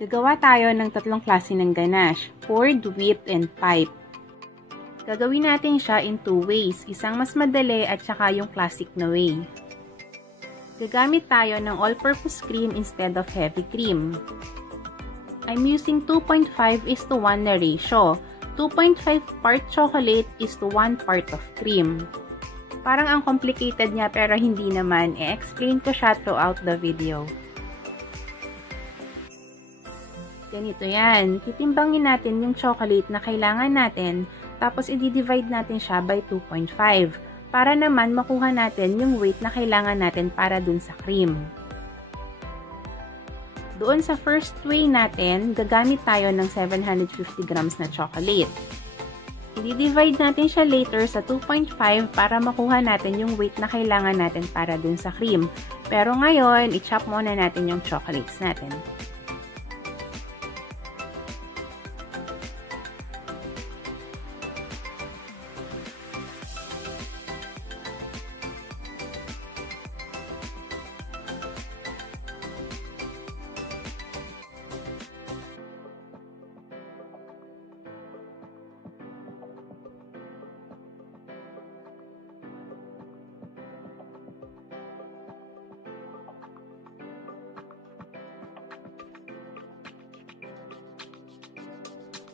Gagawa tayo ng tatlong klase ng ganache, poured, whipped, and pipe. Gagawin natin siya in two ways, isang mas madali at saka yung classic na way. Gagamit tayo ng all-purpose cream instead of heavy cream. I'm using 2.5:1 na ratio. 2.5 part chocolate is to 1 part of cream. Parang ang complicated niya pero hindi naman, i-explain ko siya throughout the video. Ganito yan. Titimbangin natin yung chocolate na kailangan natin, tapos i-divide natin siya by 2.5 para naman makuha natin yung weight na kailangan natin para dun sa cream. Doon sa first way natin, gagamit tayo ng 750 grams na chocolate. I-divide natin siya later sa 2.5 para makuha natin yung weight na kailangan natin para dun sa cream. Pero ngayon, i-chop muna natin yung chocolates natin.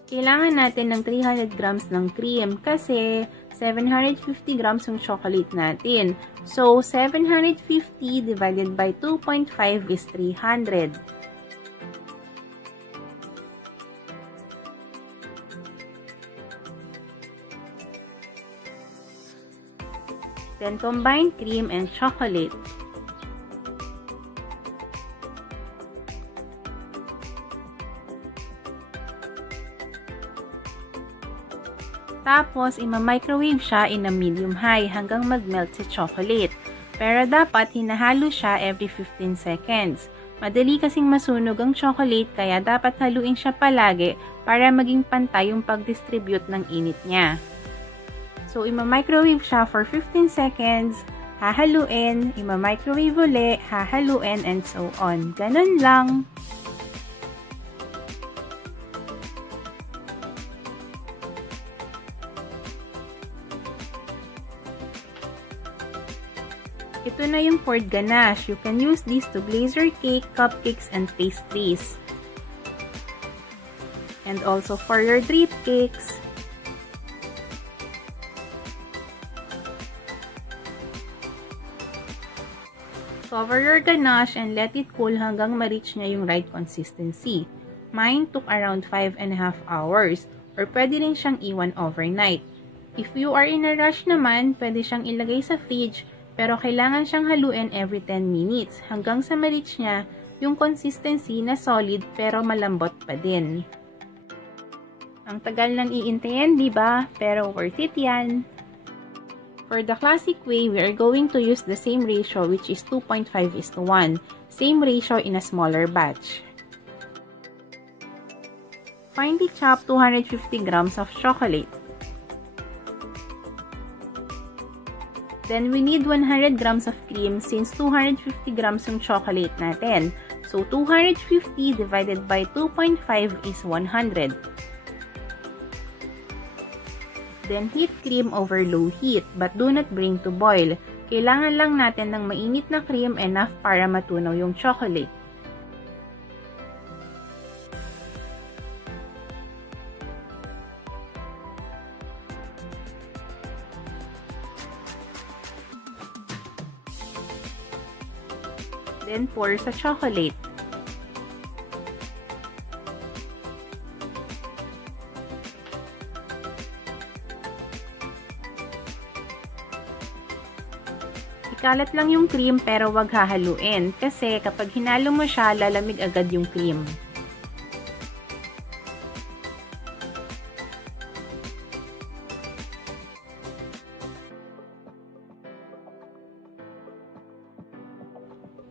Kailangan natin ng 300 grams ng cream kasi 750 grams yung chocolate natin. So, 750 divided by 2.5 is 300. Then, combine cream and chocolate. Tapos, ima-microwave siya in a medium-high hanggang mag-melt si chocolate. Pero dapat hinahalo siya every 15 seconds. Madali kasing masunog ang chocolate kaya dapat haluin siya palagi para maging pantay yung pag-distribute ng init niya. So, ima-microwave siya for 15 seconds, hahaluin, ima-microwave uli, hahaluin, and so on. Ganun lang. Ito na yung poured ganache. You can use this to glaze your cake, cupcakes, and pastries. And also for your drip cakes. Cover your ganache and let it cool hanggang ma-reach niya yung right consistency. Mine took around 5.5 hours or pwede rin siyang iwan overnight. If you are in a rush naman, pwede siyang ilagay sa fridge pero kailangan siyang haluin every 10 minutes hanggang sa ma-reach niya yung consistency na solid pero malambot pa din. Ang tagal nang iintayin, di ba? Pero worth it yan. For the classic way, we are going to use the same ratio which is 2.5:1. Same ratio in a smaller batch. Finely chop 250 grams of chocolate. Then, we need 100 grams of cream since 250 grams yung chocolate natin. So, 250 divided by 2.5 is 100. Then, heat cream over low heat but do not bring to boil. Kailangan lang natin ng mainit na cream enough para matunaw yung chocolate. Then, pour sa chocolate. Ikalat lang yung cream pero wag hahaluin kasi kapag hinalo mo siya, lalamig agad yung cream.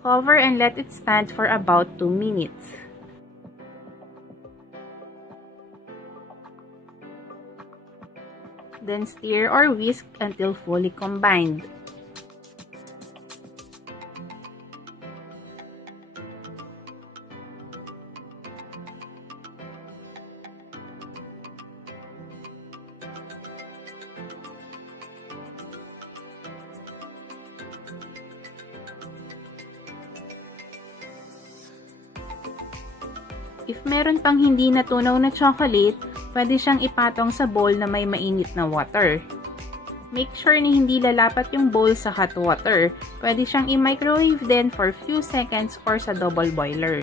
Cover and let it stand for about 2 minutes. Then stir or whisk until fully combined. If meron pang hindi natunaw na chocolate, pwede siyang ipatong sa bowl na may mainit na water. Make sure na hindi lalapat yung bowl sa hot water. Pwede siyang i-microwave din for few seconds or sa double boiler.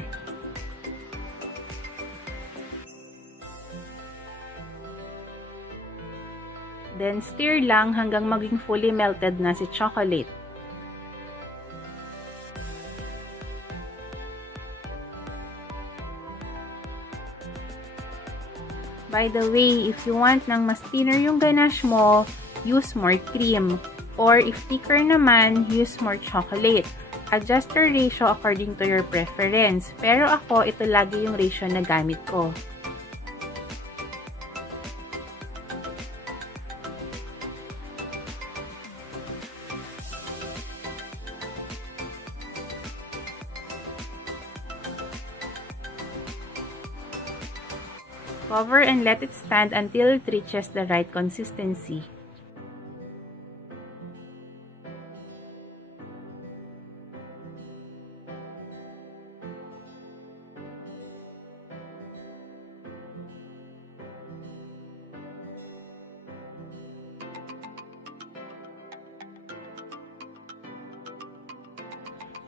Then stir lang hanggang maging fully melted na si chocolate. By the way, if you want ng mas thinner yung ganache mo, use more cream. Or if thicker naman, use more chocolate. Adjust your ratio according to your preference. Pero ako, ito lagi yung ratio na gamit ko. Cover and let it stand until it reaches the right consistency.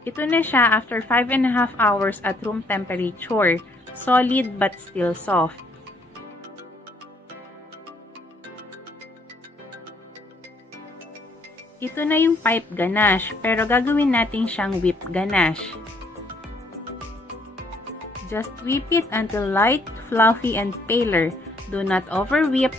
Ito na siya after 5.5 hours at room temperature. Solid but still soft. Ito na yung pipe ganache, pero gagawin natin siyang whip ganache. Just whip it until light, fluffy, and paler. Do not over-whip.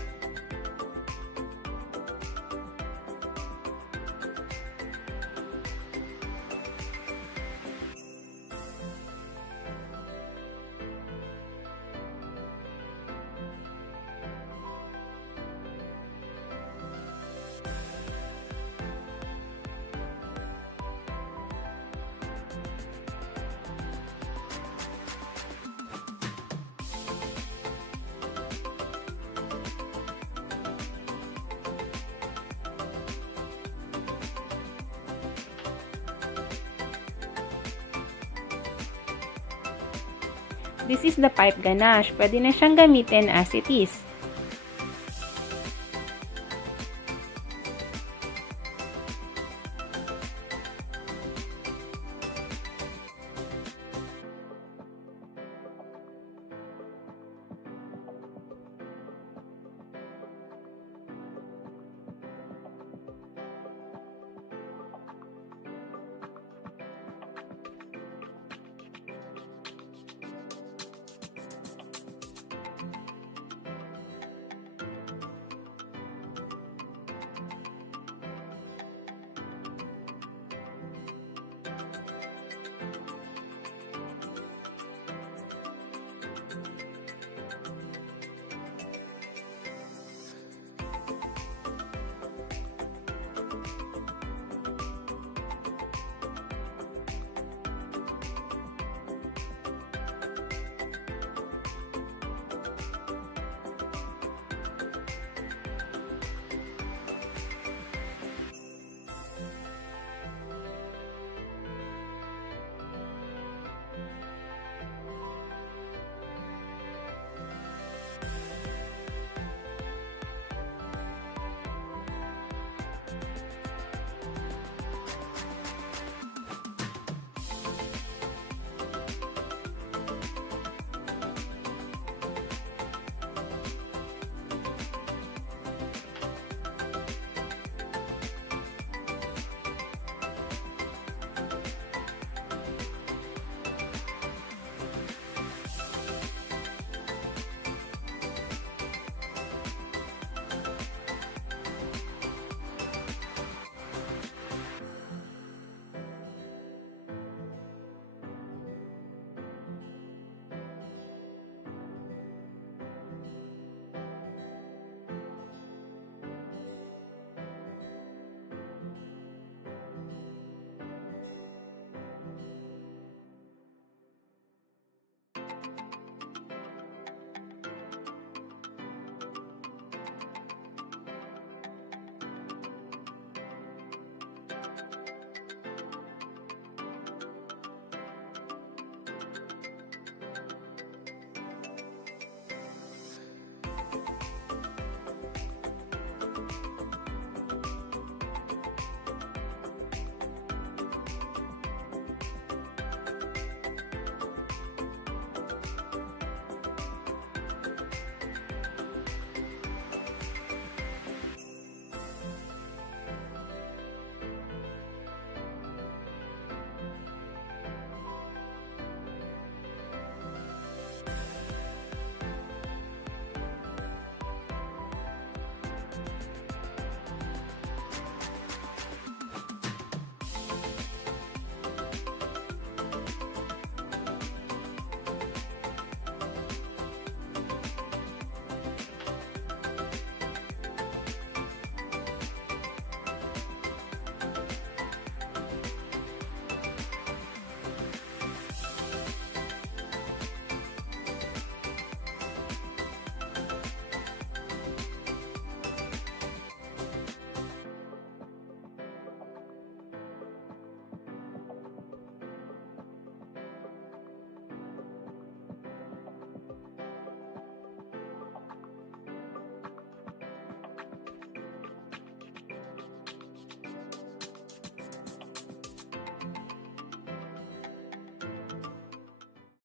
This is the pipe ganache. Pwede na siyang gamitin as it is.